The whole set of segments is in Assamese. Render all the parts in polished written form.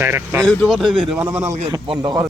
ডাইৰেক্টৰ ইউটিউবত সেই ভিডিঅ' বনাব নালাগে বন্ধ কৰে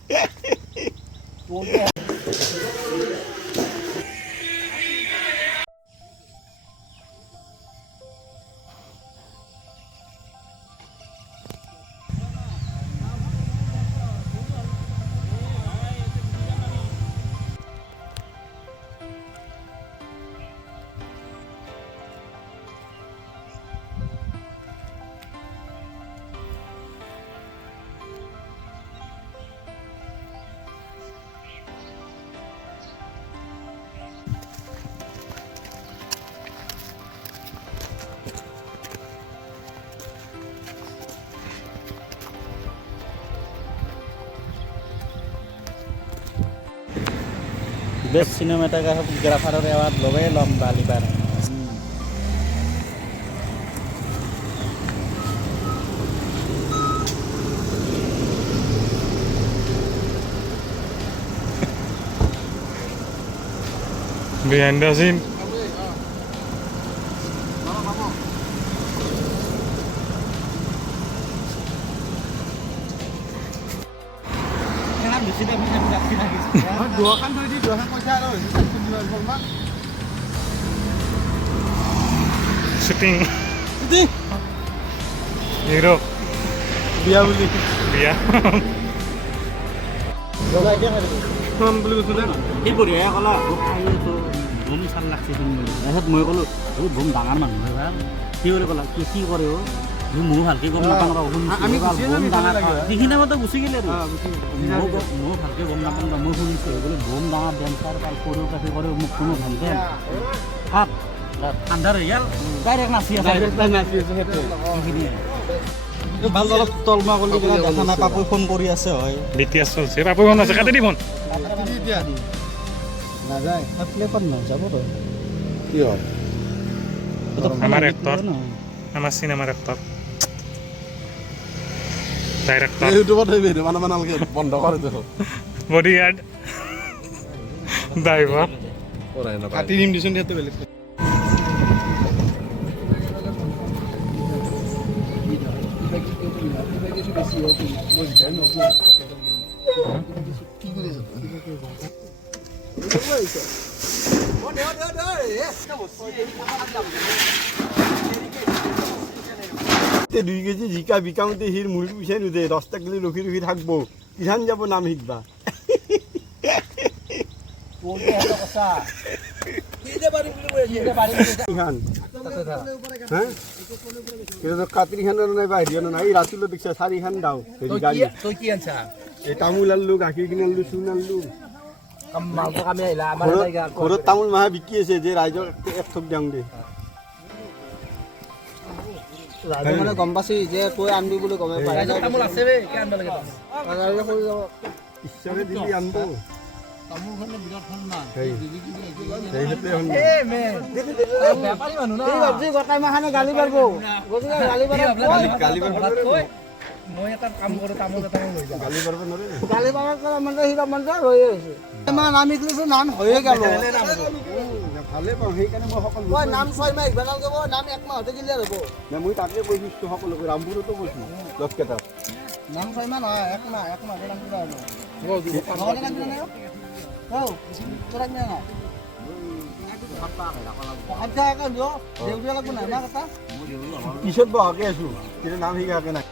बेस्ट सिनेमेटोग्राफार एवार्ड लगे लम बालिबार behind the scene দুখন ধৰি দি দুখন পইচা আৰু shooting hero বিয়া বুলি বিয়া ফোন বুলি কৈছিলে এই বঢ়িয়া ক'লা বুম চাল লাগছে তাৰপিছত মই ক'লোঁ এই বুম ডাঙৰ মানুহ হয় ভাল কি কৰি ক'লা কি কৰে ময়ো ভালকে গম নাপাওঁ বুম ডাঙৰ যিখিনি মতে গুচি গ'লে আৰু ময়ো ভালকে গম নাপাওঁ মই শুনিছোঁ বোলে বুম ডাঙৰ ডেন্সাৰ পাই কোৰিঅ'গ্ৰাফি কৰে মোক কোনো ভালকে হাত আন্ধাৰ হৈ গ'ল ডাইৰেক্ট নাচি আছে সেইখিনিয়ে ভাল অলপ তলমা কৰি দেখা নাই পাপুই ফোন কৰি আছে হয় BTS চলছে পাপুই ফোন আছে কাটি দি ফোন নাযায় প্লে কৰ নাযাব তই কি হয় আমাৰ এক্টৰ আমাৰ চিনেমাৰ এক্টৰ ডাইৰেক্টৰ ইউটিউবত সেই ভিডিঅ' বনাব নালাগে বন্ধ কৰে দেখোন বডিগাৰ্ড ড্ৰাইভাৰ কাটি দিম দিচোন সেইটো বেলেগ দুই কেজি জিকা বিকাওঁতে সিৰ মুড়ি পিছাই নুদে 10 টাকা ৰখি ৰখি থাকব কিষান যাব নাম শিকবা কাতিৰি খান নাই বাহিৰ নাই ৰাতিলৈ দেখিছা 4 খান দাও তই কি আনছা এই তামোল আনলো গাখীৰ কিনি আনলো চূণ আনলো মালটো কামি আহিলা আমাৰ ঘৰত তামোল মাহে বিকি আছে যে ৰাইজক এক থোক দিওঁ দে মানে গম পাইছি যে তই আনবি বুলি গমে পাই তামোল আছে বে কি আনব লাগে ঈশ্বৰে দিলি আনব তামোলখনে বিৰাট ভাল না এই বেপাৰী মানুহ না এই বাজি গটাই মাখানে গালি পাৰব গজিলা গালি পাৰব মই এটা কাম কৰো তামোল এটা লৈ যা গালি পাৰব নৰে গালি পাৰাৰ মানে হিৰা মন্দিৰ ৰয়ে আছে আমাৰ নাম ইংলিশে নাম হয়ে গেল ভালে পাওঁ সেইকাৰণে মই সকলো মই নাম 6 মাহ বেনাল গব নাম 1 মাহ হতে ক্লিয়ার হ'ব না মই তাকে কৈছো সকলোকে ৰামপুৰতো কৈছো লক্ষটা নাম 6 মাহ নহয় 1 মাহ নাম কিবা হ'ব নহলে লাগবে না ও তোরা না না আচ্ছা এখন দিও দেউদিয়া লাগবে না না কথা পিছত বহাকে আছো কিন্তু নাম শিকাকে নাই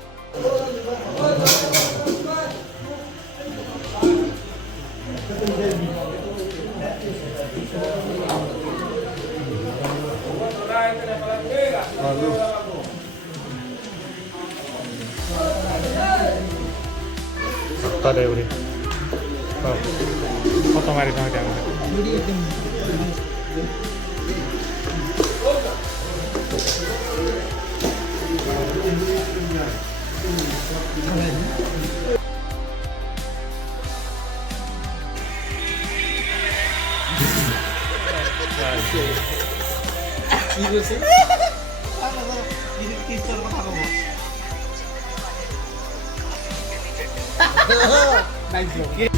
Tadi udah. Foto mari sama dia. Itu sih. Ini কথা কব। Nice.